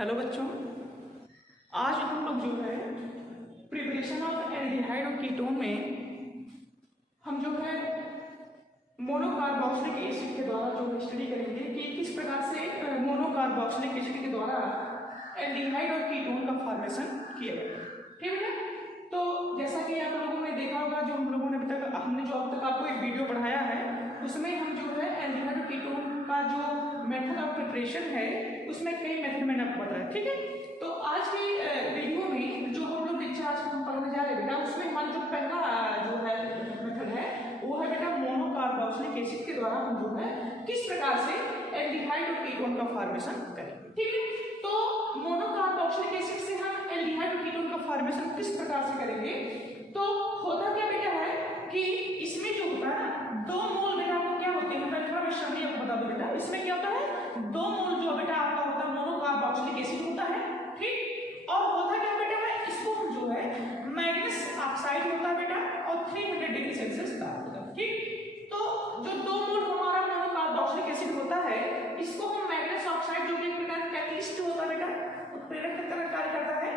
Hello बच्चों, आज हम लोग जो है प्रिपरेशन ऑफ एल्डिहाइड और कीटोन में हम जो है मोनोकार्बोक्सिलिक एसिड के द्वारा जो स्टडी करेंगे कि किस प्रकार से मोनोकार्बोक्सिलिक एसिड के द्वारा एल्डिहाइड और कीटोन का फॉर्मेशन किया गया। ठीक है, तो जैसा कि आप लोगों ने देखा होगा, जो हम लोगों ने हमने जो अब तक आपको एक वीडियो पढ़ाया है उसमें हम जो है एल्डिहाइड और कीटोन का जो मेथड ऑफ प्रिपरेशन है उसमें कई मेथड मैंने आपको बताया। ठीक है, तो आज की वीडियो में जो हम लोग लेक्चर आज हम पढ़ने जा रहे हैं बेटा, उसमें हमारा जो पहला जो है मेथड है वो है बेटा मोनोकार्बोक्सिलिक एसिड के द्वारा हम जो है किस प्रकार से एल्डिहाइड और कीटोन का फॉर्मेशन करेंगे। ठीक है, तो मोनोकार्बोक्सिलिक एसिड से हम एल्डिहाइड और कीटोन का फॉर्मेशन किस प्रकार से करेंगे। तो होता क्या बेटा है कि इसमें जो होता है ना, दो मोल बेटा आपको क्या होते हैं, मैं थोड़ा विशेष आपको बता दूं बेटा। इसमें क्या होता है, दो मोल जो बेटा आपका होता है मोनोकार्बोक्सिलिक एसिड होता है। ठीक, और होता क्या बेटा है, इसको हम जो है मैग्नीज ऑक्साइड होता है बेटा और 300 डिग्री सेल्सियस ताप होता है। ठीक, तो जो दो मोल हमारा मोनोकार्बोक्सिलिक एसिड होता है इसको हम मैग्नीज ऑक्साइड जो कि एक प्रकार का कैटलिस्ट होता है बेटा, उत्प्रेरक की तरह कार्य करता है,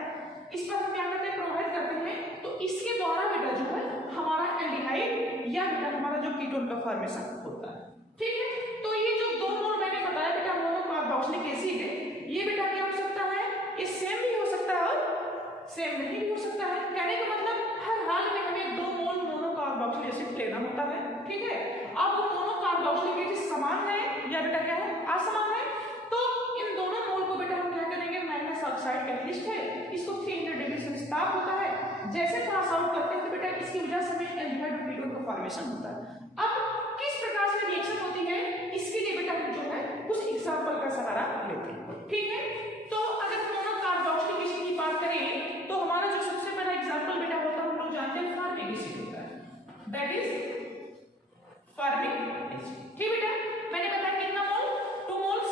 इस पर हम क्या करते हैं, प्रोवाइड करते हैं। तो इसके द्वारा बेटा जो है हमारा एल्डिहाइड या बेटा हमारा जो कीटोन का फॉर्मेशन होता है। ठीक है, तो ये जो दो मोल मैंने बताया बेटा मोनोकार्बोक्सिलिक एसिड है, ये बेटा क्या हो सकता है, ये सेम भी हो सकता है और सेम नहीं भी हो सकता है। कहने का मतलब हर हाल में हमें दो मोल मोनोकार्बोक्सिलिक एसिड लेना होता है। ठीक है, अब मोनोकार्बोक्सिलिक एसिड समान है या बेटा क्या है, असमान है, तो इन दोनों मोल को बेटा हम क्या करेंगे, मैग्नीज ऑक्साइड कैटलिस्ट है, इसको 300 डिग्री सेल्सियस ताप होता है, जैसे पास आउट करते हैं तो बेटा इसकी वजह से हमें एल्डिहाइड और कीटोन का फॉर्मेशन होता है। अब किस प्रकार से रिएक्शन होती है, इसके लिए बेटा हम जो है कुछ एग्जांपल का सहारा लेते हैं। ठीक है, तो अगर मोनोकार्बोक्सिलिक एसिड की बात करें तो हमारा जो सबसे पहला एग्जांपल बेटा होता है, हम लोग जानते हैं फॉर्मिक एसिड होता है, दैट इज फॉर्मिक एसिड। ठीक बेटा, मैंने बताया कितना मोल, 2 moles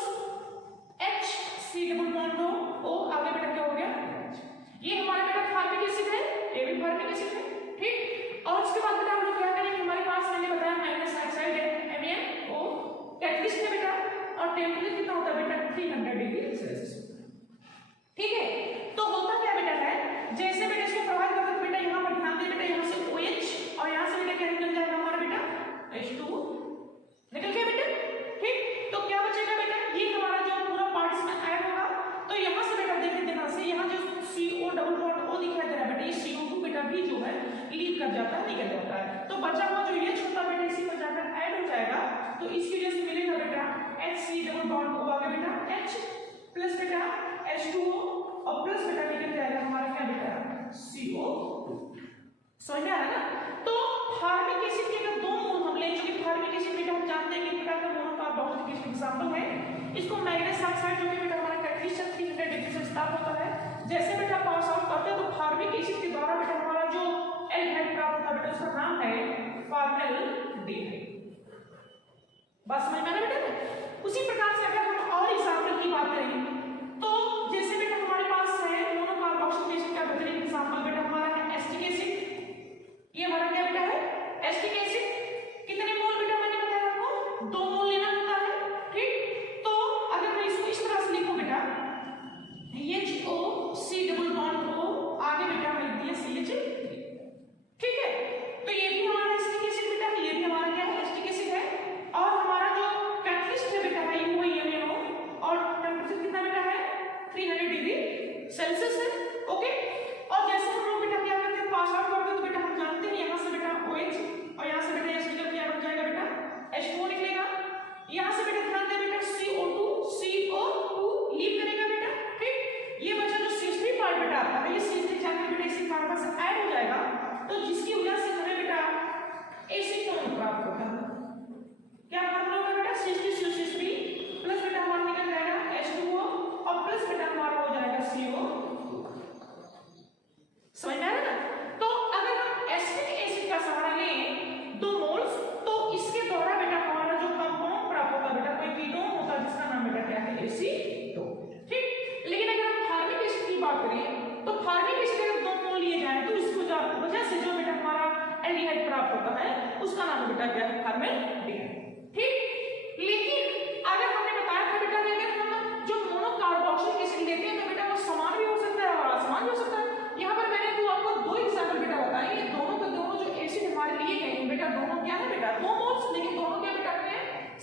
HC double bond O, आगे बेटा क्या हो गया, ये हमारा बेटा फॉर्मिक एसिड है, ये भी फॉर्मिक एसिड है। ठीक, और उसके बाद बेटा हम लोग क्या करेंगे, हमारे पास मैंने बताया मैग्नीज ऑक्साइड है MnO, कैटलिस्ट है बेटा, और टेम्परेचर कितना होता है बेटा 300 डिग्री सेल्सियस। ठीक है, तो होता क्या बेटा है, जैसे बेटा इसको प्रोवाइड करते हैं बेटा, यहाँ पर ध्यान दे बेटा, यहाँ से OH और यहाँ से बेटा क्या निकल जाएगा हमारा बेटा H2O निकल गया बेटा। ठीक, तो क्या बचेगा बेटा, ये हमारा जो पूरा पार्ट इसमें ऐड होगा, तो यहाँ से बेटा देखिए ध्यान से, यहाँ जो CO डबल बॉन्ड O दिखाई दे रहा है बेटा, ये CO2 बेटा भी जो है लीव कर जाता है, निकल जाता है, तो बचा हुआ जो ये छोटा बेटा इसी में जाकर ऐड हो जाएगा, तो इसकी वजह से मिलेगा बेटा HC डबल बॉन्ड O आगे बेटा H प्लस बेटा H2O और प्लस बेटा निकल जाएगा हमारा क्या बेटा CO2। समझ में आ रहा है ना। तो फॉर्मिक एसिड के अगर दो मोल हम लें, जो कि फॉर्मिक एसिड बेटा हम जानते हैं कि प्रकार का मोनोकार्बोक्सिलिक एसिड एग्जांपल है, इसको मैग्नीज ऑक्साइड जो कि बेटा हमारा कैटलिस्ट 300 डिग्री सेल्सियस ताप होता है, जैसे बेटा पास आउट करते हैं तो फॉर्मिक एसिड के द्वारा बेटा हमारा जो एल्डिहाइड प्राप्त होता है बेटा, उसका नाम है फॉर्मेल्डिहाइड। बस समझ में आ रहा है बेटा। उसी प्रकार से अगर हम और एग्जांपल की बात करें तो जैसे बेटा हमारे पास है मोनोकार्बोक्सिलिक एसिड का बेहतरीन एग्जांपल बेटा हमारा है एसिटिक एसिड। ये हमारा क्या बेटा है एसिटिक एसिड, कितने मोल बेटा मैंने बताया आपको, 2 मोल लेना होता है। ठीक, तो अगर मैं इसको इस तरह से लिखूं बेटा HOC डबल बॉन्ड O, आगे बेटा मैं लिख दिया CH। ठीक है, तो ये भी हमारा एसिटिक एसिड बेटा, ये भी हमारा क्या है एसिटिक एसिड है, और हमारा जो कैटलिस्ट है बेटा है वो MnO, और टेंपरेचर कितना बेटा है 300 डिग्री सेल्सियस है। ओके, और जैसे हम लोग बेटा क्या करते हैं, पास आउट करते हैं तो बेटा हम जानते हैं यहाँ से बेटा OH और यहाँ से बेटा H निकल के बन जाएगा बेटा H2O निकलेगा, यहाँ से बेटा ध्यान दें बेटा CO2 लीव करेगा बेटा। ठीक, ये बचा जो C3 पार्ट बेटा आपका है, ये C3 जाकर बेटा इसी कार्बन से ऐड हो जाएगा, तो जिसकी वजह से हमें बेटा एसीटोन प्राप्त होता है। क्या फॉर्मूला होगा बेटा C3 प्लस बेटा हमारा निकल जाएगा H2O और प्लस बेटा हमारा हो जाएगा CO। समझ में आ रहा है ना। तो अगर हम एसिटिक एसिड का सहारा लें 2 मोल्स, तो इसके द्वारा बेटा हमारा जो कंपाउंड प्राप्त होता है बेटा, कोई कीटोन होता है जिसका नाम बेटा क्या है एसीटोन। ठीक, लेकिन अगर हम फॉर्मिक एसिड की बात करें तो फॉर्मिक एसिड अगर 2 मोल लिए जाए तो इसको वजह से जो बेटा हमारा एल्डिहाइड प्राप्त होता है उसका नाम बेटा क्या है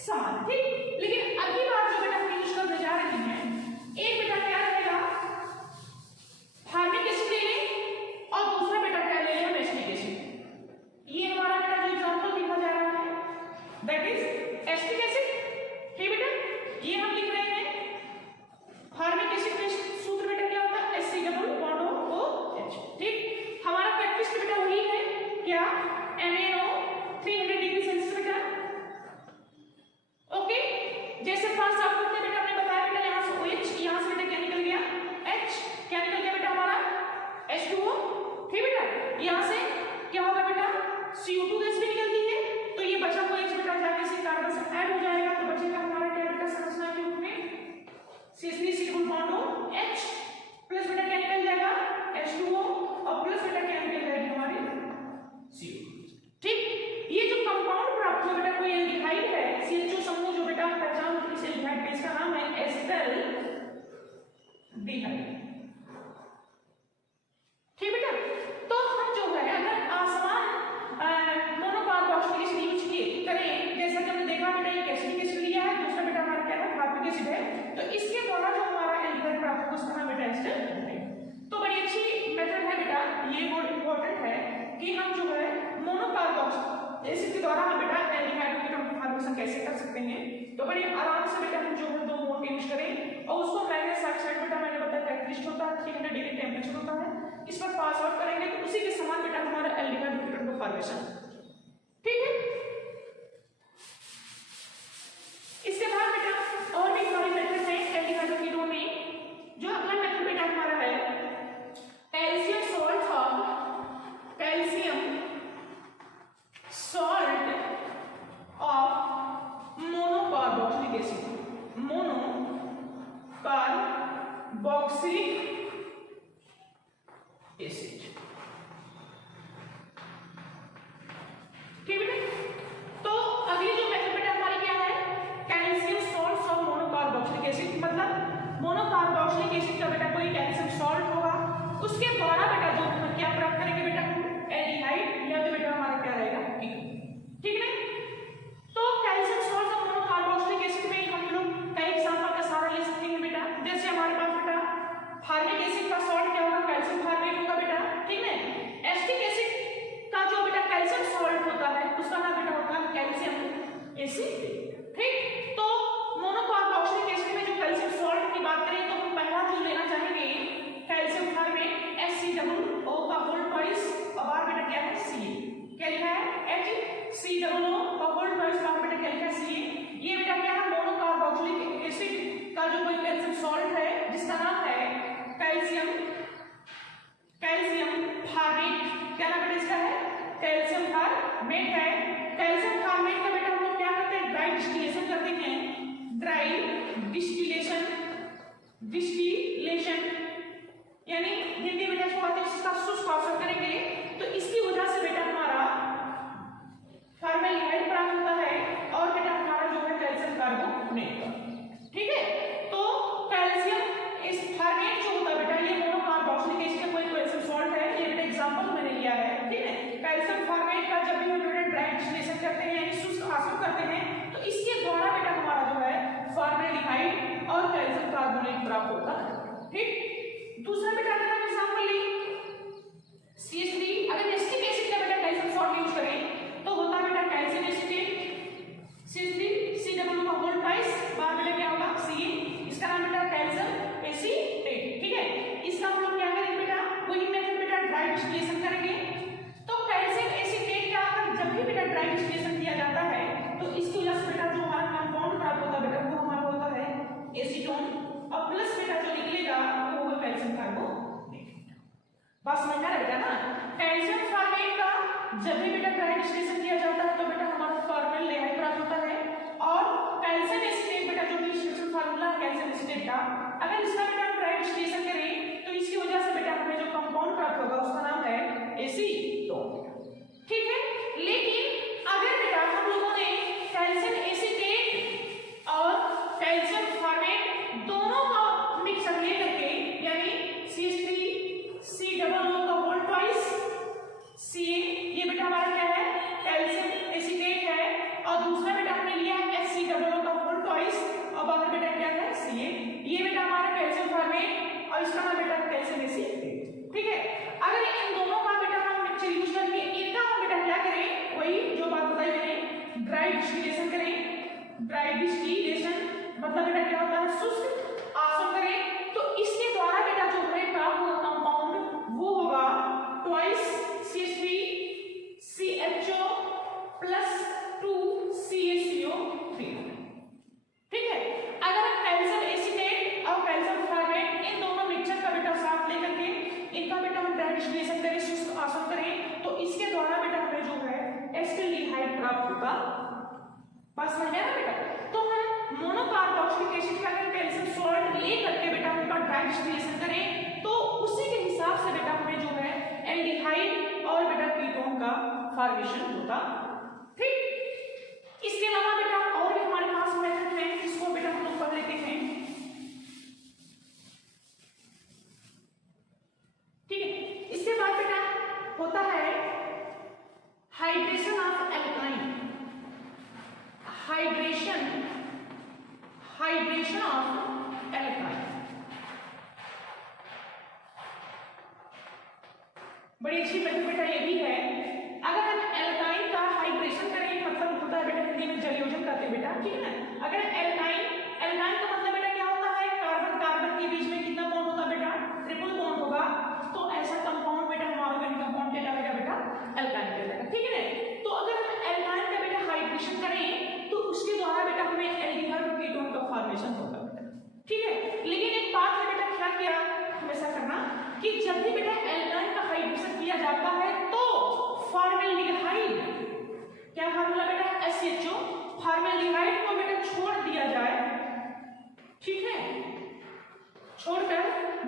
समान, ठीक। लेकिन अगली बार जो बेटा हम यूज करने जा रहे हैं, एक बेटा क्या रहेगा, फार्मिक एसिड ले लें और दूसरा बेटा क्या ले लें, एसिटिक एसिड। ये हमारा बेटा जो एग्जांपल लिखा जा रहा है दैट इज एसिटिक एसिड, ठीक बेटा। ये हम लिख रहे हैं फार्मिक एसिड में सूत्र बेटा क्या होता है, H डबल बॉन्ड OH, ठीक। हमारा प्रैक्टिस बेटा वही है क्या, MnO 300 डिग्री सेल्सियस बेटा, ओके। जैसे फर्स्ट आउटपुट में बेटा हमने बताया बेटा यहाँ से OH, यहाँ से बेटा क्या निकल गया H, क्या निकल गया बेटा हमारा H2O, ठीक बेटा। यहाँ से क्या होगा बेटा, CO2 गैस भी निकलती है, तो ये बचा हुआ H बेटा जाके से कार्बन से ऐड हो जाएगा, तो बचेगा हमारा क्या बेटा संरचना के रूप में CH3 double bond OH plus बेटा क्या निकल जाएगा H2O और प्लस बेटा क्या निकल जाएगी हमारी CO, ठीक। ये जो कंपाउंड प्राप्त हुआ बेटा कोई एल्डिहाइड है, CHO समूह जो बेटा पहचान इस एल्डिहाइड का, इसका नाम है एसिटाइल डिहाइड, ठीक बेटा। तो हम जो है अगर आसमान मोनोकार्बोक्सिलिक एसिड यूज करें, जैसा कि हमने देखा बेटा एक एसिटिक एसिड लिया है, दूसरा बेटा हमारा क्या है फार्मिक एसिड है, तो इसके द्वारा जो हमारा एल्डिहाइड प्राप्त होगा उसका नाम बेटा एसिटाइल। तो बड़ी अच्छी मेथड है बेटा, ये बहुत इंपॉर्टेंट है कि हम जो है मोनोकार्बोक्सिलिक एसिड के द्वारा हम बेटा एल्डिहाइड की फॉर्मेशन कैसे कर सकते हैं। तो बड़ी आराम से बेटा हम जो है 2 मोल के यूज करें और उसको मैग्नेस ऑक्साइड बेटा मैंने बताया कैटलिस्ट होता है, 300 डिग्री टेंपरेचर होता है, इस पर पास आउट करेंगे तो उसी के समान बेटा हमारा एल्डिहाइड कीटोन का फॉर्मेशन, ठीक है। इसके बाद बेटा और भी हमारे मेथड है एल्डिहाइड कीटोन में। जो अगला मेथड बेटा हमारा है calcium salt of monocarboxylic acid, monocarboxylic acid, ठीक है। तो अगली जो मेथड बेटा हमारी क्या है, calcium salt of monocarboxylic acid, मतलब मोनोकार्बोक्सिलिक एसिड का बेटा कोई कैल्शियम सॉल्ट होगा, उसके द्वारा बेटा जो हम क्या प्राप्त करेंगे बेटा एल्डिहाइड, या तो बेटा हमारा क्या रहेगा कीटोन, ठीक है। तो calcium salt of monocarboxylic acid में हम लोग कई एग्जांपल का सहारा ले सकते हैं बेटा। जैसे हमारे पास बेटा फार्मिक एसिड का सॉल्ट क्या होगा, कैल्शियम फार्मेट होगा बेटा, ठीक है। एसिटिक एसिड का जो बेटा कैल्शियम सॉल्ट होता है उसका नाम बेटा होता है कैल्शियम एसिड, ठीक। तो मोनोकार्बोक्सिलिक एसिड में जो कैल्शियम सॉल्ट की बात करें तो हम पहला जो लेना चाहेंगे कैल्शियम फार्मेट HCOO का होल ट्वाइस और बेटा क्या है Ca, क्या लिखा है HCOO का होल ट्वाइस और बेटा क्या लिखा है Ca। ये बेटा क्या है मोनोकार्बोक्सिलिक एसिड का जो कोई कैल्शियम सॉल्ट है जिसका नाम है कैल्शियम फार्मेट, क्या नाम बेटा इसका है कैल्शियम फार्मेट है। कैल्शियम फार्मेट का बेटा हम लोग क्या करते हैं, ड्राई डिस्टिलेशन करते हैं, ड्राई डिस्टिलेशन यानी हिंदी बेटा इसको कहते हैं इसका शुष्क अवशोषण करेंगे, तो इसकी वजह से बेटा हमारा फॉर्मेल्डिहाइड प्राप्त होता है और बेटा हमारा जो है कैल्शियम कार्बोनेट, ठीक है। तो कैल्शियम इस फार्मेट जो होता है बेटा ये मोनोकार्बोक्सिलिक एसिड का कोई कैल्शियम सॉल्ट है, ये बेटा एग्जांपल मैंने लिया है, ठीक है। कैल्शियम फार्मेट का जब भी हम बेटा ड्राई डिस्टिलेशन करते हैं यानी शुष्क अवशोषण करते हैं तो इसके द्वारा बेटा हमारा जो है फॉर्मेल्डिहाइड और कैल्शियम कार्बोनेट प्राप्त होता है, ठीक। दूसरा बेटा अगर हम एग्जांपल लें CH3, अगर एसिटिक एसिड का बेटा कैल्शियम सॉल्ट यूज करें तो होता है बेटा कैल्शियम एसिटेट CH3 COO का होल ट्वाइस बार बेटा क्या होगा Ca, इसका नाम बेटा कैल्शियम एसिटेट, ठीक है। इसका हम लोग क्या करेंगे बेटा वही मेथड बेटा ड्राई डिस्टिलेशन करेंगे। तो कैल्शियम एसिटेट का जब भी बेटा ड्राई डिस्टिलेशन किया जाता है तो इसकी वजह से बेटा जो हमारा कंपाउंड प्राप्त होता है बेटा वो हमारा होता है एसीटोन और प्लस बेटा जो निकलेगा वो होगा कैल्शियम कार्बोनेट। बात समझ आ रहा है बेटा ना। कैल्शियम फार्मेट का जब भी बेटा ड्राई डिस्टिलेशन किया जाता है तो बेटा हमारा फॉर्मेल्डिहाइड प्राप्त होता है और कैल्शियम एसिटेट बेटा जो डिस्टिलेशन फार्मूला है कैल्शियम एसिटेट का, अगर इसका बेटा ड्राई डिस्टिलेशन करें तो इसकी वजह से बेटा हमें जो कंपाउंड प्राप्त होगा उसका नाम है एसीटोन, ठीक है। लेकिन अगर बेटा हम लोगों ने कैल्शियम एसिटेट और कैल्शियम फार्मेट दोनों का मिक्सर ले करके यानी CH3 COO का होल ट्वाइस Ca, ये बेटा हमारा क्या है कैल्शियम एसिटेट है और दूसरा बेटा हमने लिया है HCOO इसका नाम बेटा कैल्शियम एसिटेट। ठीक है, अगर इन दोनों का बेटा हम मिक्सचर यूज करके इनका हम बेटा क्या करें, वही जो बात बताई मैंने, ड्राई डिस्टिलेशन करें। ड्राई डिस्टिलेशन मतलब बेटा क्या होता है, शुष्क आसवन करें, तो इसके द्वारा बेटा जो है प्राप्त हुआ कंपाउंड वो होगा ट्वाइस CH3CHO प्लस 2 CaCO3। ठीक है, अगर हम कैल्शियम एसिटेट और कैल्शियम फॉर्मेट इन दोनों मिक्सचर का बेटा साथ लेकर के इनका बेटा हम ड्राई डिस्टिलेशन करें, शुष्क आसवन करें, तो इसके द्वारा बेटा हमें जो है एसिटाल्डिहाइड प्राप्त होगा। बस में है ना बेटा। तो हम मोनोकार्बोक्सिलिक एसिड का कैल्शियम सॉल्ट ले करके बेटा उनका ड्राई डिस्टिलेशन करें, तो उसी के हिसाब से बेटा हमें जो है एल्डिहाइड और बेटा कीटोन का फॉर्मेशन होता। ठीक, इसके अलावा बेटा और भी हमारे पास मेथड है, जिसको बेटा हम लोग पढ़ लेते हैं। ठीक है, इसके बाद बेटा होता है hydration of alkyne. Hydration of alkyne बड़ी अच्छी मेथड बेटा ये भी है। अगर हम एल्काइन का हाइड्रेशन करें, मतलब होता है बेटा हिंदी में जलयोजन करते हैं बेटा। ठीक है ना, अगर एल्काइन का मतलब बेटा क्या होता है, कार्बन कार्बन के बीच में कितना बॉन्ड होता है बेटा, ट्रिपल बॉन्ड होगा, तो ऐसा कंपाउंड बेटा हमारा ऑर्गेनिक कंपाउंड क्या कहलाएगा बेटा, एल्काइन कहलाएगा। ठीक है ना, तो अगर हम एल्काइन का बेटा हाइड्रेशन करें तो उसके द्वारा बेटा हमें एल्डिहाइड और कीटोन का फॉर्मेशन होगा बेटा। ठीक है, लेकिन एक बात है बेटा, क्या हमेशा करना कि जब भी बेटा एल्काइन का हाइड्रेशन किया जाता है तो फॉर्मेल्डिहाइड, क्या फार्मूला बेटा, SHO, फॉर्मेल्डिहाइड को बेटा छोड़ दिया जाए। ठीक है, छोड़कर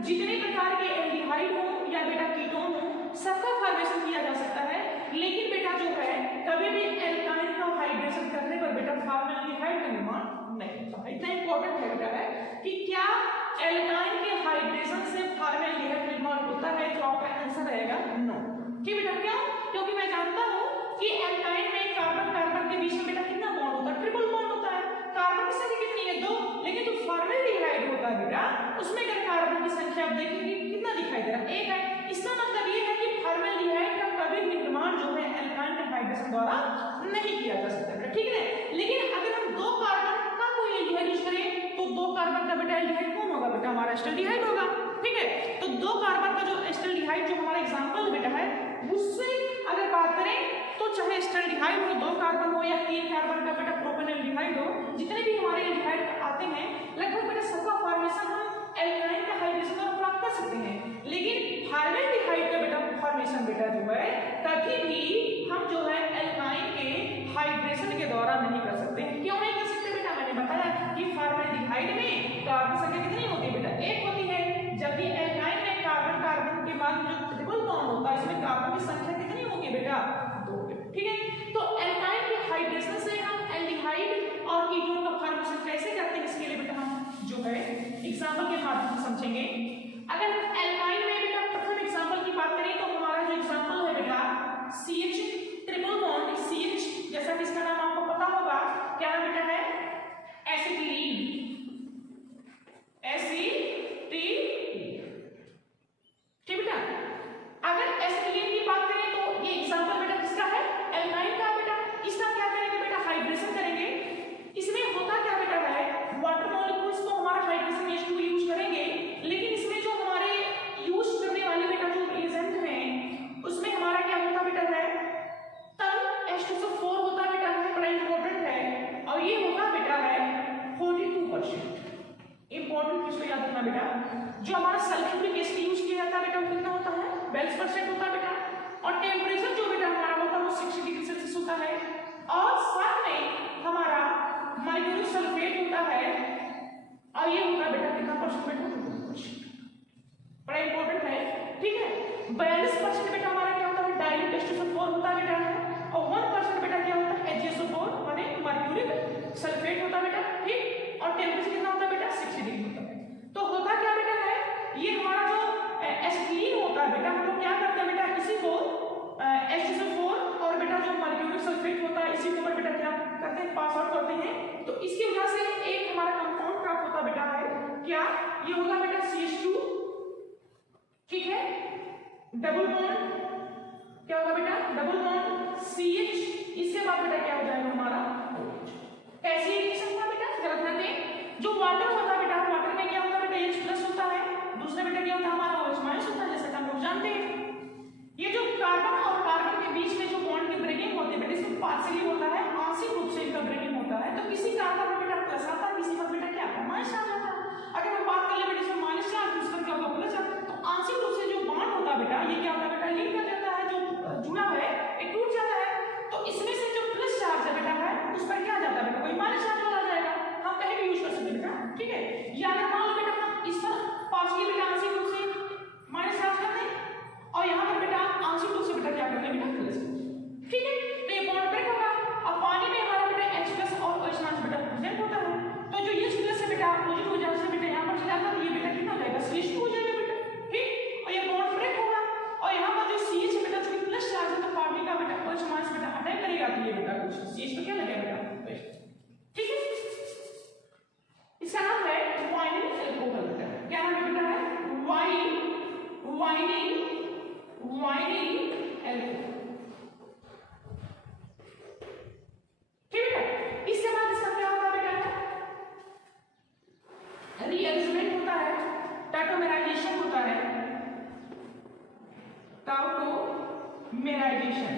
जितने प्रकार के एल्डिहाइड हो या बेटा कीटोन हो सबका फॉर्मेशन किया जा सकता है। लेकिन बेटा जो है कभी भी एल्काइन का हाइड्रेशन करने पर बेटा फॉर्मेल्डिहाइड का निर्माण नहीं होता है। इतना इंपॉर्टेंट है बेटा है कि क्या एल्काइन के हाइड्रेशन से फॉर्मेल्डिहाइड निर्माण होता है, तो आपका आंसर रहेगा नो। ठीक बेटा, क्यों? क्योंकि मैं जानता हूं कि एल्काइन में कार्बन कार्बन के बीच में बेटा कितना बॉन्ड होता है, ट्रिपल बॉन्ड होता है। कार्बन की संख्या कितनी है, 2, लेकिन जो फॉर्मेल्डिहाइड होता है बेटा उसमें अगर कार्बन की संख्या आप देखेंगे कितना दिखाई दे रहा है, 1 है। इसका मतलब ये है कि फॉर्मेल्डिहाइड का कभी भी निर्माण जो है एल्काइन के हाइड्रेशन द्वारा नहीं किया जा सकता है। ठीक है, लेकिन अगर हम 2 कार्बन का कोई एल्डिहाइड यूज करें तो 2 कार्बन का बेटा एल्डिहाइड कौन होगा बेटा, हमारा एसिटाल्डिहाइड होगा। ठीक है, तो 2 कार्बन का जो एसिटाल्डिहाइड जो हमारा एग्जांपल बेटा है उससे अगर बात करें तो चाहे एसिटाल्डिहाइड हो, 2 कार्बन हो या 3 कार्बन का बेटा प्रोपेनॉल्डिहाइड हो, जितने भी हमारे एल्डिहाइड आते हैं लगभग बेटा सबका फॉर्मेशन हम एल्काइन का हाइड्रेशन द्वारा प्राप्त कर सकते हैं। लेकिन फॉर्मेल्डिहाइड का बेटा फॉर्मेशन बेटा जो है कभी भी हम जो है एल्काइन के हाइड्रेशन के द्वारा नहीं कर सकते हैं। क्यों नहीं कर सकते बेटा, मैंने बताया कि फॉर्मेल्डिहाइड में कार्बन संख्या कितनी होती है बेटा, 1 होती है, जबकि एल्काइन में कार्बन कार्बन के बाद जो ट्रिपल बॉन्ड होता है इसमें कार्बन की संख्या कितनी होगी बेटा, 2। ठीक है, तो एल्काइन के हाइड्रेशन से हम एल्डिहाइड और कीटोन का फॉर्मेशन कैसे करते हैं, इसके लिए बेटा हम जो है एग्जांपल के माध्यम से समझेंगे। अगर एल्काइन में बेटा प्रथम एग्जांपल की बात करें तो हमारा जो एग्जांपल है बेटा CH ट्रिपल बॉन्ड CH, जैसा कि इसका नाम आपको पता होगा, क्या नाम बेटा है, एसिटिलीन। ठीक बेटा, अगर एसिटिलीन की बात करें तो ये एग्जांपल बेटा किसका है, एल्काइन का बेटा। इसका क्या करेंगे बेटा, हाइड्रेशन करेंगे। इसमें होता क्या बेटा है, वाटर मॉलिक्यूल्स को हमारा हाइड्रेशन H2 यूज करेंगे, लेकिन इसमें जो हमारे यूज करने वाले बेटा जो एजेंट हैं उसमें हमारा क्या होता बेटा है, तब H2SO4 होता बेटा है, बड़ा इंपॉर्टेंट है, और ये होता बेटा है 42%। इंपॉर्टेंट किसको याद रखना बेटा, जो हमारा सल्फ्यूरिक एसिड यूज किया जाता है बेटा वो कितना होता है, 42% होता है बेटा, और टेम्परेचर जो बेटा हमारा होता है वो 60 डिग्री सेल्सियस होता है, और साथ में हमारा मर्क्यूरी सल्फेट होता है, और ये होता है बेटा कितना परसेंट बेटा, 2%। बड़ा इंपॉर्टेंट है। ठीक है, 42% बेटा हमारा क्या होता है, डाइल्यूट H2SO4 होता है बेटा, और 1% बेटा क्या होता है, HgSO4 माने मर्क्यूरिक सल्फेट होता है बेटा। ठीक, और टेम्परेचर कितना होता है बेटा, 60 डिग्री होता है। तो होता क्या बेटा है, ये हमारा जो एसिटिलीन होता है बेटा, हम लोग क्या करते हैं बेटा, इसी को H2SO4 और बेटा जो मर्क्यूरिक सल्फेट होता है इसी को बेटा क्या करते हैं, पास आउट करते हैं। तो इसकी वजह से एक हमारा कंपाउंड प्राप्त होता बेटा है, क्या ये होगा बेटा CH2 डबल बॉन्ड क्या होगा बेटा, डबल बॉन्ड CH, इसके बाद बेटा क्या हो जाएगा हमारा OH। कैसी रिएक्शन हुआ बेटा, जरा ध्यान दें। जो वाटर होता है बेटा, वाटर में क्या होता है बेटा, H+ होता है, दूसरा बेटा क्या होता है हमारा OH- होता है, जैसा कि हम लोग जानते हैं। ये जो कार्बन और कार्बन के बीच में जो बॉन्ड की ब्रेकिंग होती है बेटा, इसमें पार्शियली होता है, आंशिक रूप से इनका ब्रेकिंग होता है। तो किसी कार्बन में बेटा प्लस आता है, किसी पर बेटा क्या आता है, माइनस आ जाता है। अगर हम बात करें बेटा इसमें माइनस चार्ज, इस पर क्या होगा प्लस चार्ज, तो आंशिक रूप से जो बॉन्ड होता है बेटा, ये क्या होता है बेटा, लिंक कर जाता है, जो जुड़ा है ये टूट जाता है। तो इसमें से जो प्लस चार्ज है बेटा है, उस पर क्या जाता है बेटा, कोई माइनस चार्ज वाला जाएगा। हम कहीं भी यूज कर सकते हैं बेटा, ठीक है। या अगर मान लो बेटा हम इस पर पार्शियली बेटा आंशिक रूप से माइनस चार्ज कर दें और यहाँ पर बेटा आंशिक रूप से बेटा क्या करते हैं बेटा प्लस, ठीक है। तो ये बॉन्ड ब्रेक होगा। अब पानी में हमारा बेटा H+ और OH- बेटा प्रेजेंट होता है, तो जो H+ है बेटा अपोजिट हो जाने से बेटा यहाँ पर चला जाता है, ये बेटा कितना हो जाएगा, CH2 हो जाएगा बेटा, ठीक। और ये बॉन्ड ब्रेक होगा और यहाँ पर जो CH है बेटा, जो प्लस चार्ज है, तो पानी का बेटा OH- बेटा अटैक करेगा, तो ये बेटा कुछ CH पे क्या लगेगा बेटा, ठीक है। इसका नाम है वाइनिंग एल्कोहल बेटा। क्या नाम है बेटा, है वाइनिंग एल्कोहल, ठीक है। इसके बाद इसका क्या होता है बेटा, रीअरेंजमेंट होता है, टाटोमेराइजेशन होता है, टाटोमेराइजेशन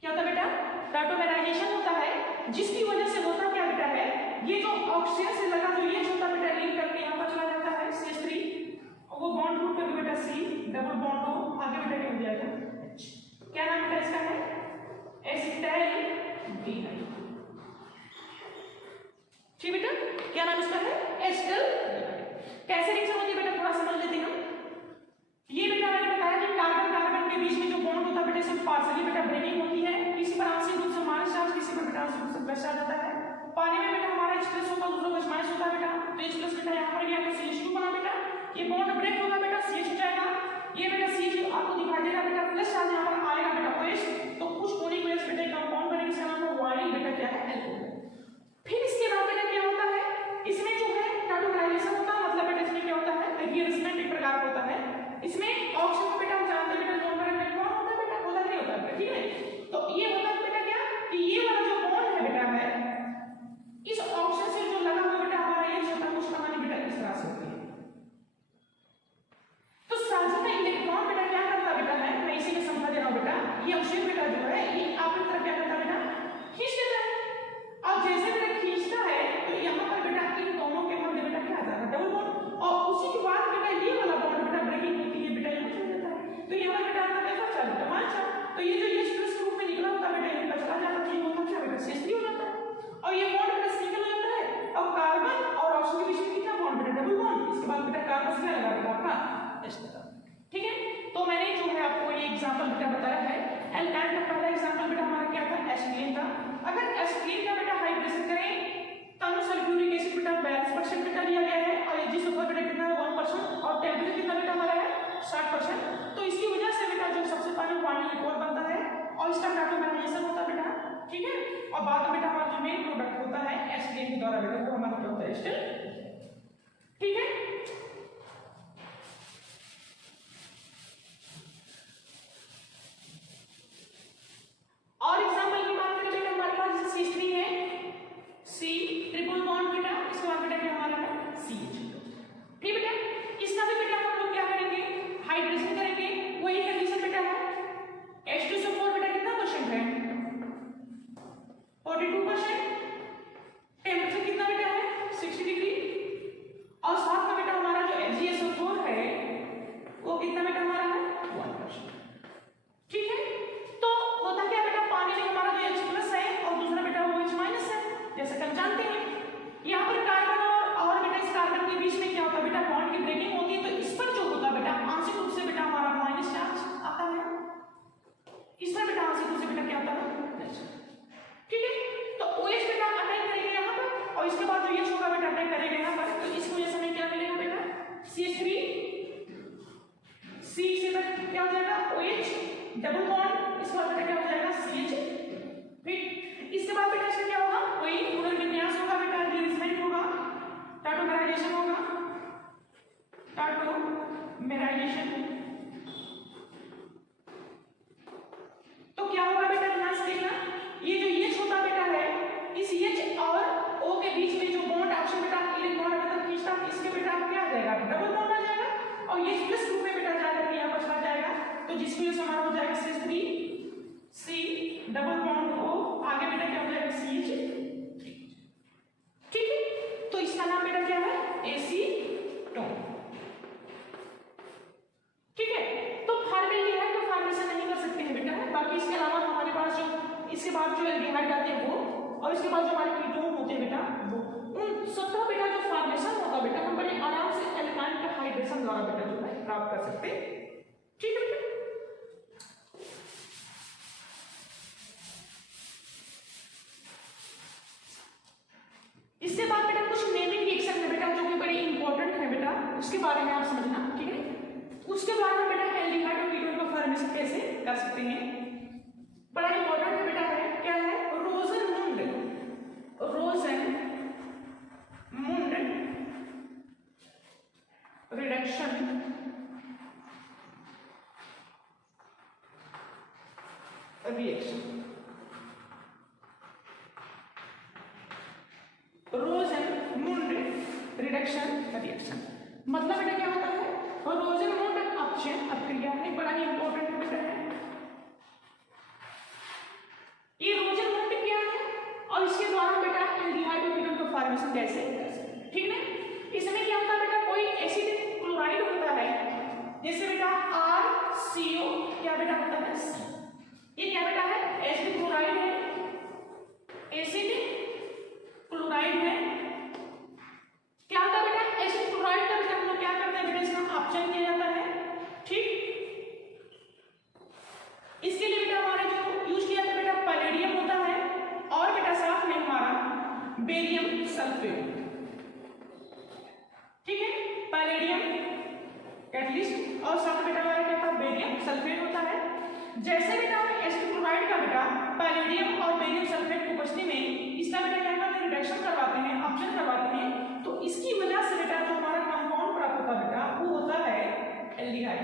क्या होता है बेटा, टाटोमेराइजेशन होता है, जिसकी वजह से होता क्या बेटा है, ये जो ऑक्सीजन से लगा जो ये छोटा बेटा लिंक करके यहाँ पर चला जाता है CH3, वो बॉन्ड टूट करके बेटा C डबल बॉन्ड हो आगे बेटा क्या हो जाएगा H। क्या नाम बेटा इसका है, एसिटाइलडिहाइड, ठीक बेटा। क्या नाम इसका है, एसिटाइलडिहाइड। कैसे रिएक्शन होती है बेटा, थोड़ा समझ लेते हैं हम। ये बेटा मैंने बताया कि कार्बन कार्बन के बीच में जो बॉन्ड होता है बेटा, इसमें पार्शियली बेटा ब्रेकिंग होती है, किसी पर आंशिक रूप से माइनस चार्ज, किसी पर बेटा आंशिक रूप से प्लस चार्ज आता है। पानी में बेटा हमारा H+ होता है, दूसरा OH- होता है बेटा, तो H+ बेटा यहाँ पर गया तो CH2 बना बेटा, ये बॉन्ड ब्रेक होगा बेटा, CH हो जाएगा, ये बेटा CH आपको दिखाई दे रहा बेटा, प्लस चार्ज यहाँ पर आएगा बेटा OH, तो कुछ कोनिक वजह से बेटा कंपाउंड बनेगा, इसका नाम है वाइनिंग बेटा क्या है, एल्कोहल। फिर इसके बाद बेटा क्या होता है, इसमें जो है टाटोमेराइजेशन होता है, मतलब बेटा इसमें क्या होता है, रीअरेंजमेंट एक प्रकार होता है। इसमें ऑक्सीजन को बेटा हम जानते हैं बेटा लोन पर इलेक्ट्रॉन होता है बेटा, होता नहीं होता है, ठीक है। तो ये होता है बेटा क्या, कि ये वाला जो बॉन्ड है बेटा है, इस ऑक्सीजन से जो लगा हुआ बेटा हमारा ये छोटा कुछ कहानी बेटा इस तरह से होती है। तो साझा इलेक्ट्रॉन बेटा क्या करता बेटा है, मैं इसी में समझा दे रहा हूं बेटा, ये ऑक्सीजन बेटा जो है ये आपकी तरफ क्या करता बेटा, खींच लेता है। और जैसे बेटा खींचता है तो यहाँ पर बेटा इन दोनों के मध्य बेटा क्या आ जाता है, डबल बॉन्ड, और उसी के बाद बेटा ये वाला बॉन्ड बेटा ब्रेकिंग होती है बेटा, यहाँ चल जाता है, तो यहाँ बेटा आता है कैसा चार्ज बेटा माइनस चार्ज, तो ये जो H+ के रूप में निकला होता बेटा यहीं पर चला जाता है, ये होता क्या बेटा CH3 हो जाता है, और ये बॉन्ड बेटा सिंगल हो जाता है। अब कार्बन और ऑक्सीजन के बीच में कितना बॉन्ड बेटा, डबल बॉन्ड, इसके बाद बेटा कार्बन से क्या लगा बेटा आपका H लगा, ठीक है। तो मैंने जो है आपको ये एग्जांपल बेटा बताया है। एल्काइन का पहला एग्जांपल बेटा हमारा क्या था, एसिटिलीन था। अगर एसिटिलीन का बेटा हाइड्रेशन करें तब सल्फ्यूरिक एसिड बेटा 42% बेटा लिया गया है, और Ag बेटा कितना है 1%, और टेम्परेचर कितना बेटा हमारा है 60%। तो इसकी वजह से बेटा जो सबसे पहले वाइनिंग एल्कोहल बनता है और इसका टाटोमेराइजेशन होता है बेटा, ठीक है। और बाद में बेटा हमारा जो मेन प्रोडक्ट होता है एसिटिलीन के द्वारा बेटा, वो हमारा क्या होता है एसिटिल, ठीक है। और एग्जांपल की बात करें बेटा, हमारे पास जैसे CH3 है, C ट्रिपल बॉन्ड बेटा, इसके बाद बेटा क्या हमारा है CH, ठीक बेटा। इसका भी बेटा हम लोग क्या करेंगे, हाइड्रेशन करेंगे, वही कंडीशन बेटा है H2SO4 बेटा कितना परसेंट है 42%, टेम्परेचर कितना बेटा है 60 डिग्री, और साथ में बेटा हमारा जो AgSO4 है वो कितना बेटा हमारा है 1%, ठीक है। तो होता क्या बेटा, पानी में हमारा जो H+ है और दूसरा बेटा वो OH- है, जैसे कि हम जानते हैं। यहाँ पर कार्बन और बेटा इस कार्बन के बीच में क्या होता है बेटा, बॉन्ड की ब्रेकिंग होती है, तो इस पर जो होता है बेटा आंशिक रूप से बेटा हमारा माइनस चार्ज आता है, इस पर बेटा आंशिक रूप से बेटा क्या आता है, ठीक है। तो OH बेटा अटैक करेगा यहाँ पर, और इसके बाद जो H होगा बेटा अटैक करेगा यहाँ पर, तो इसकी वजह से हमें क्या मिलेगा बेटा CH3, C से बेटा क्या हो जाएगा OH डबल बॉन्ड, इसके बाद बेटा क्या हो जाएगा CH, ठीक। इसके बाद बेटा इसका क्या होगा, वही पुनर्विन्यास होगा बेटा, रीअरेंजमेंट होगा, टाटोमेराइजेशन होगा, टाटो डबल बॉन्ड आ जाएगा और ये प्लस ग्रुप में बेटा जाकर यहाँ पर चला जाएगा, तो जिसकी वजह से हमारा हो जाएगा CH3 C double bond O, आगे बेटा क्या हो जाएगा CH3। ठीक है, तो इसका नाम बेटा क्या है एसीटोन। ठीक है, तो फॉर्मेल्डिहाइड का फॉर्मेशन नहीं कर सकते हैं बेटा, बाकी इसके अलावा हमारे पास जो इसके बाद जो एल्डिहाइड आते हैं वो, और इसके बाद जो हमारे कीटोन होते हैं बेटा वो, उन सबका बेटा जो फॉर्मेशन होता है बेटा हम बड़े आराम से एल्काइन का हाइड्रेशन द्वारा बेटा जो है प्राप्त कर सकते हैं। ठीक है बेटा, इसके बाद बेटा कुछ नेमिंग रिएक्शन है बेटा जो कि बड़ी इंपॉर्टेंट है बेटा, उसके बारे में आप समझना। ठीक है, उसके बाद हम बेटा एल्डिहाइड और कीटोन का फॉर्मेशन कैसे कर सकते हैं, बड़ा इंपॉर्टेंट है बेटा, है क्या है रोजनमुंड रिडक्शन रिएक्शन। रोजनमुंड रिडक्शन रिएक्शन मतलब बेटा क्या होता है, रोजनमुंड अपचयन अभिक्रिया है, बड़ा ही इंपॉर्टेंट बेटा है। ये रोजनमुंड क्या है और इसके द्वारा बेटा एल्डिहाइड और कीटोन का फॉर्मेशन कैसे कर सकते हैं। ठीक है, इसमें क्या होता है बेटा, कोई एसिड क्लोराइड होता है, जैसे बेटा RCO क्या बेटा होता है C, ये क्या बेटा है एसिड क्लोराइड है, एसिड क्लोराइड है। क्या होता है बेटा एसिड क्लोराइड का बेटा हम लोग क्या करते हैं बेटा, इसका अपचयन किया जाता है। ठीक, इसके लिए बेटा हमारा जो यूज किया जाता है बेटा पैलेडियम होता है, और बेटा साथ में हमारा बेरियम सल्फेट। ठीक है, पैलेडियम कैटलिस्ट और साथ में बेटा हमारा क्या था बेरियम सल्फेट होता है। जैसे बेटा हम एसिड क्लोराइड का बेटा पैलेडियम और बेरियम सल्फेट की उपस्थिति में इसका बेटा क्या करते हैं रिडक्शन करवाते हैं, अपचयन करवाते हैं, तो इसकी वजह से बेटा जो हमारा कंपाउंड प्राप्त होता है बेटा वो होता है एल्डिहाइड।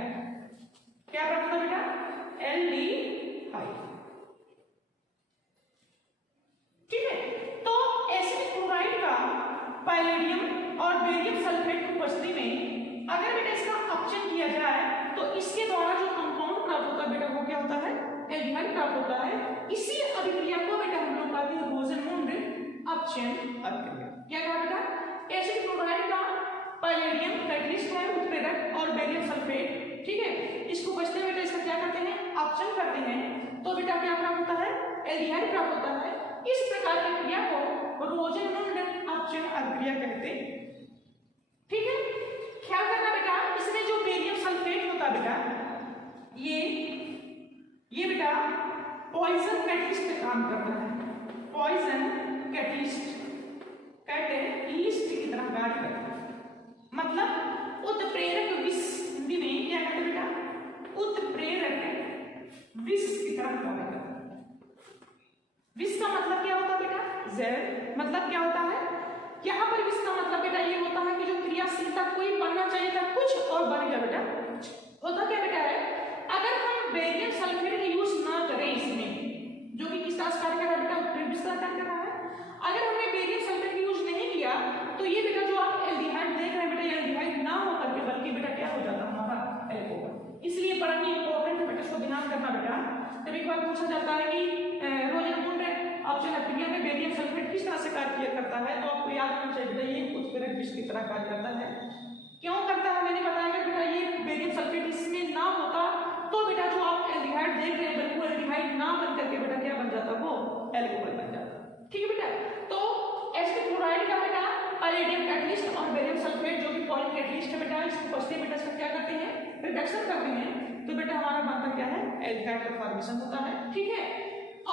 क्या प्राप्त होता है बेटा एल्डिहाइड। ठीक है, तो एसिड क्लोराइड का पैलेडियम और बेरियम सल्फेट की उपस्थिति में अगर बेटा इसका अपचयन किया जाए तो इसके द्वारा जो कंपाउंड प्राप्त होता है बेटा वो क्या होता है एल्डिहाइड प्राप्त होता है। इसी अभिक्रिया को बेटा हम लोग कहते हैं रोजनमुंड अपचयन अभिक्रिया। क्या कहा बेटा, एसिड क्लोराइड का पैलेडियम कैटलिस्ट है उत्प्रेरक और बेरियम सल्फेट। ठीक है, इसको बचते हुए बेटा इसका क्या करते हैं अपचयन करते हैं, तो बेटा क्या प्राप्त होता है एल्डिहाइड प्राप्त होता है। इस प्रकार की क्रिया को रोजनमुंड अपचयन अभिक्रिया कहते हैं। ठीक है, ख्याल करना बेटा इसमें जो बेरियम सल्फेट होता है बेटा ये बेटा पॉइजन कैटलिस्ट का काम करता है, पॉइजन कैटलिस्ट कैटलिस्ट की तरह कार्य करता है, मतलब उत्प्रेरक विष, हिंदी में क्या कहते हैं बेटा उत्प्रेरक विष की तरह कार्य करता है। विष का मतलब क्या होता है बेटा जहर, मतलब क्या होता है यहाँ पर विष का मतलब बेटा ये होता है कि जो क्रियाशीलता कोई बनना चाहिए था कुछ और बन गया बेटा कुछ। होता क्या बेटा है, अगर हम बेरियम सल्फेट का यूज ना करें इसमें, जो कि किस तरह कार्य कर रहा है बेटा उत्प्रेरक विष का कार्य कर रहा है, अगर हमने बेरियम सल्फेट का यूज नहीं किया तो ये बेटा जो आप एल्डिहाइड देख रहे हैं बेटा ये एल्डिहाइड ना हो करके बल्कि बेटा क्या हो जाता हमारा एल्कोहल। इसलिए बड़ा ही इंपॉर्टेंट है बेटा, इसको ध्यान करना बेटा। जब एक बार पूछा जाता है कि रोजनमुंड अपचयन अभिक्रिया में बेरियम सल्फेट किस तरह से कार्य करता है, तो आपको याद रखना चाहिए बेटा ये उत्प्रेरक विष की तरह कार्य करता है। क्यों करता है मैंने बताया बेटा, ये बेरियम सल्फेट इसमें ना होता तो बेटा जो आप एल्डिहाइड देख रहे हैं बिल्कुल एल्डिहाइड ना बन करके बेटा क्या बन जाता वो एल्कोहल बन जाता। ठीक है बेटा, तो एसिड क्लोराइड का बेटा पैलेडियम कैटलिस्ट और बेरियम सल्फेट जो कि पॉली कैटलिस्ट है बेटा, इसको बचते बेटा इसका क्या करते हैं रिडक्शन करते हैं, तो बेटा हमारा बनता क्या है एल्डिहाइड का फॉर्मेशन होता है। ठीक है,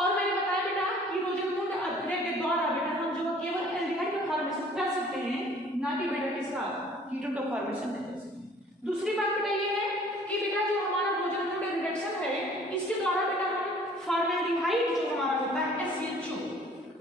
और मैंने बताया बेटा कि रोजनमुंड अभिक्रिया के द्वारा बेटा हम जो केवल एल्डिहाइड का फॉर्मेशन कर सकते हैं, ना कि बेटा किसका कीटोन का फॉर्मेशन नहीं कर सकते। दूसरी बात बेटा ये है कि बेटा जो हमारा रोजनमुंड रिडक्शन है इसके द्वारा बेटा हम फॉर्मेल्डिहाइड जो हमारा होता है SCHO,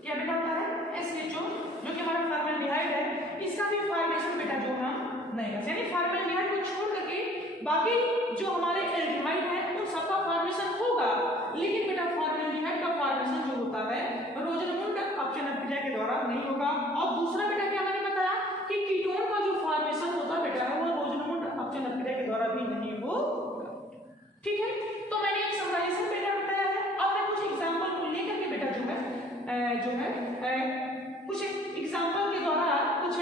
क्या बेटा होता है SCHO जो कि हमारा फॉर्मेल्डिहाइड है, इसका भी फॉर्मेशन बेटा जो हम नहीं कर सकते, यानी फॉर्मेल्डिहाइड को छोड़ करके बाकी जो हमारे एल्डिहाइड है उन सबका फॉर्मेशन होगा, लेकिन बेटा फॉर्मेल्डिहाइड का फॉर्मेशन जो होता है रोजनमुंड अपचयन अभिक्रिया के द्वारा नहीं होगा। और दूसरा बेटा क्या मैंने बताया कि कीटोन का जो फॉर्मेशन होता है बेटा वो द्वारा भी नहीं होगा। ठीक है, तो मैंने एक समराइजेशन बेटा बताया है। अब मैं कुछ एग्जांपल को लेकर के बेटा जो है कुछ एग्जांपल के द्वारा कुछ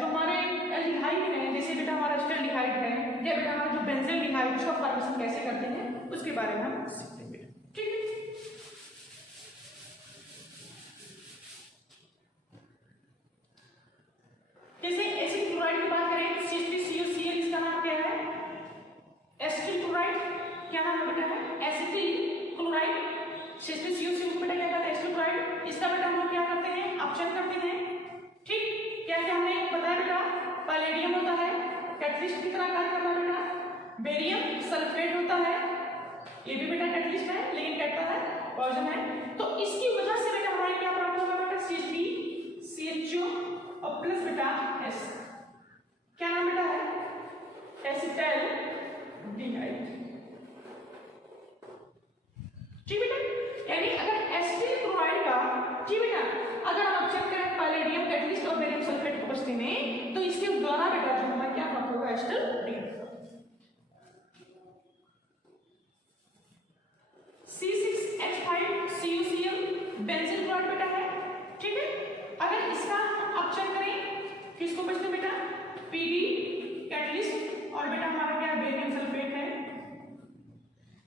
जो हमारे एल्डिहाइड है, जैसे बेटा हमारा एस्टल्डिहाइड है या बेटा हमारा जो बेंजील्डिहाइड उसका फॉर्मेशन कैसे करते हैं उसके बारे में हम सीखते हैं बेटा। ठीक है, जैसे एसिड क्लोराइड की बात करें तो CH3COCl इसका नाम क्या है? Acetyl chloride. क्या नाम बेटा है? Acetyl chloride. CH3COCl को बेटा क्या कहते हैं? Acetyl chloride. इसका बेटा हम लोग क्या करते हैं? अपचयन करते हैं। ठीक, क्या क्या हमने बताया बेटा? पैलेडियम होता है, कैटलिस्ट की तरह कार्य करता है बेटा। बेरियम सल्फेट होता है, ये भी बेटा कैटलिस्ट है लेकिन कहता है पॉइजन है। तो इसकी वजह से बेटा हमारे क्या प्राप्त होगा बेटा? CH3CHO और प्लस बेटा S। क्या नाम बेटा है? एसिटाल्डिहाइड। ठीक बेटा, यानी अगर एसिटिल क्लोराइड का ठीक बेटा अगर हम अपचयन करें पैलेडियम कैटलिस्ट और बेरियम सल्फेट की उपस्थिति में तो इसके द्वारा बेटा जो हमारे क्या प्राप्त होगा? एसिटाल्डिहाइड। C6H5CuCl बेंजील क्लोराइड बेटा है। ठीक है, अगर इसका अपचयन करें किसको बचते बेटा? PD कैटलिस्ट और बेटा हमारा क्या बेरियम सल्फेट है।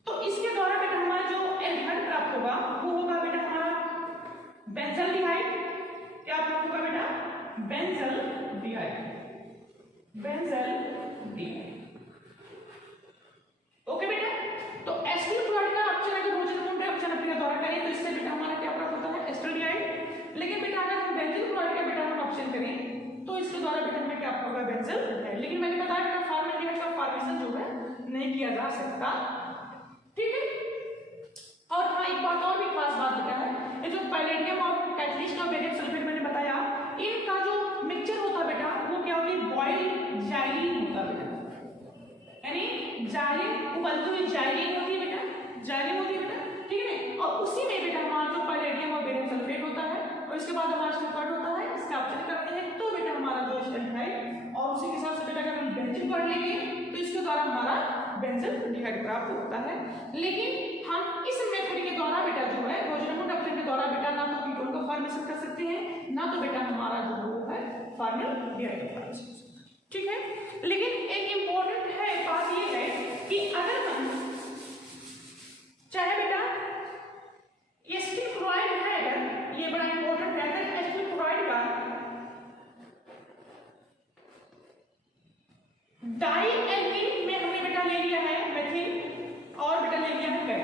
तो इसके द्वारा बेटा हमारा जो एल्डिहाइड प्राप्त होगा वो होगा बेटा हमारा बेंजल्डिहाइड। क्या प्राप्त होगा बेटा? बेंजल्डिहाइड। बेंजल्डिहाइड। ओके बेटा, तो एसिटिल क्लोराइड का अपचयन अगर भोजन में अपचयन अपने द्वारा करें तो इससे बेटा हमारा क्या प्राप्त होता है? एसिटाल्डिहाइड। लेकिन बेटा अगर हम बेंजील क्लोराइड का बेटा हम अपचयन करें तो इसके द्वारा बेटा हमें क्या प्राप्त होगा? बेंजल्डिहाइड। लेकिन मैंने बताया बेटा फॉर्मेल्डिहाइड का फॉर्मेशन जो है नहीं किया जा सकता। ठीक है, और हाँ एक बात और भी खास बात बेटा है, ये जो पैलेडियम और कैटलिस्ट और बेरियम सल्फेट मैंने बताया इनका जो मिक्सचर होता बेटा वो क्या होगी? बॉइल्ड जाइलिन होता बेटा, यानी जाइलिन उबलती हुई जाइलिन होती है बेटा, जाइलिन होती है बेटा। ठीक है, और उसी में बेटा हमारा जो पैलेडियम और बेरियम सल्फेट होता है और इसके बाद हमारा सल्फेट होता है, इसका अपचयन करते हैं तो बेटा हमारा जो एसिटाल्डिहाइड और उसी के साथ से बेटा अगर हम बेंजीन क्लोराइड लेंगे तो इसके द्वारा हमारा बेंजल्डिहाइड प्राप्त होता है। लेकिन हम इस मेथड के द्वारा बेटा जो है रोजनामूल अपचयन के द्वारा बेटा ना तो कीटोन का फॉर्मेशन कर सकते हैं ना तो बेटा हमारा जो है फॉर्मेल्डिहाइड का फॉर्मेशन। ठीक है, लेकिन एक इंपॉर्टेंट है बात ये है कि अगर हम चाहे बेटा एसिटिल क्लोराइड है, अगर ये बड़ा इंपॉर्टेंट है, अगर एसिटिल क्लोराइड का डाइएल्कीन में हमने बेटा ले लिया है मेथिल और बेटा ले लिया है कैड।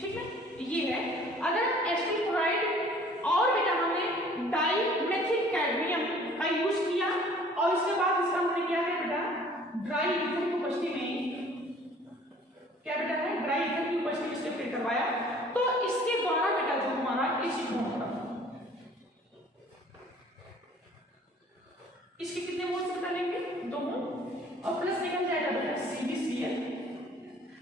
ठीक है, ये है अगर एसिटिल क्लोराइड और बेटा हमने डाइमेथिल कैडमियम का यूज किया और इसके बाद इसका हमने क्या है बेटा ड्राई ईथर की उपस्थिति में क्या बेटा है ड्राई ईथर की उपस्थिति में इससे फिर करवाया तो इसके द्वारा बेटा जो हमारा एसीटोन होगा इसके कितने मोल्स बेटा लेंगे? 2 मोल और प्लस निकल जाएगा बेटा CbCl।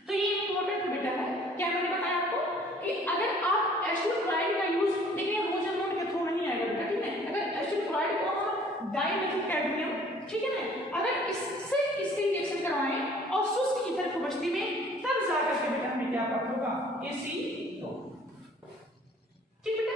तो ये इंपॉर्टेंट बेटा है। क्या मैंने बताया आपको कि अगर आप एसिटिल क्लोराइड का यूज देखिए रोजन नोट के थ्रू नहीं आएगा बेटा। ठीक है, अगर एसिटिल क्लोराइड को हम डाइमेथिल कैडमियम ठीक है ना अगर इससे इसके रिएक्शन करवाएं और शुष्क ईथर की उपस्थिति में तब जाकर के बेटा हमें क्या प्राप्त होगा? Ac2। ठीक बेटा,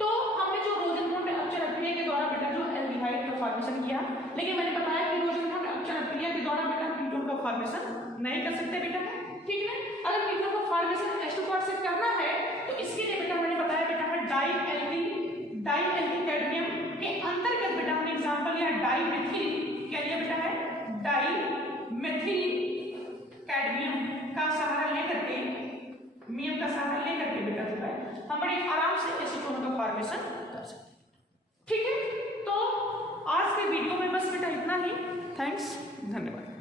तो हमने जो रोजनथॉर्न अपचयन अभिक्रिया के द्वारा बेटा जो एल्डिहाइड का फॉर्मेशन किया, लेकिन मैंने बताया कि रोजनथॉर्न अपचयन अभिक्रिया के द्वारा बेटा कीटोन का फॉर्मेशन नहीं कर सकते बेटा। ठीक है, अगर कीटोन का फॉर्मेशन H2 से करना है तो इसके लिए बेटा मैंने बताया बेटा है डाइएल्किल कैडमियम के अंतर्गत बेटा हमने एग्जांपल लिया डाइमेथिल। क्या लिया बेटा है? डाइमेथिल कैडमियम का सहारा लेकर के मियम का सहारा लेकर के बेटा जो है हम बड़े आराम से एसीटोन का फॉर्मेशन कर सकते हैं। ठीक है, तो आज के वीडियो में बस बेटा इतना ही। थैंक्स, धन्यवाद।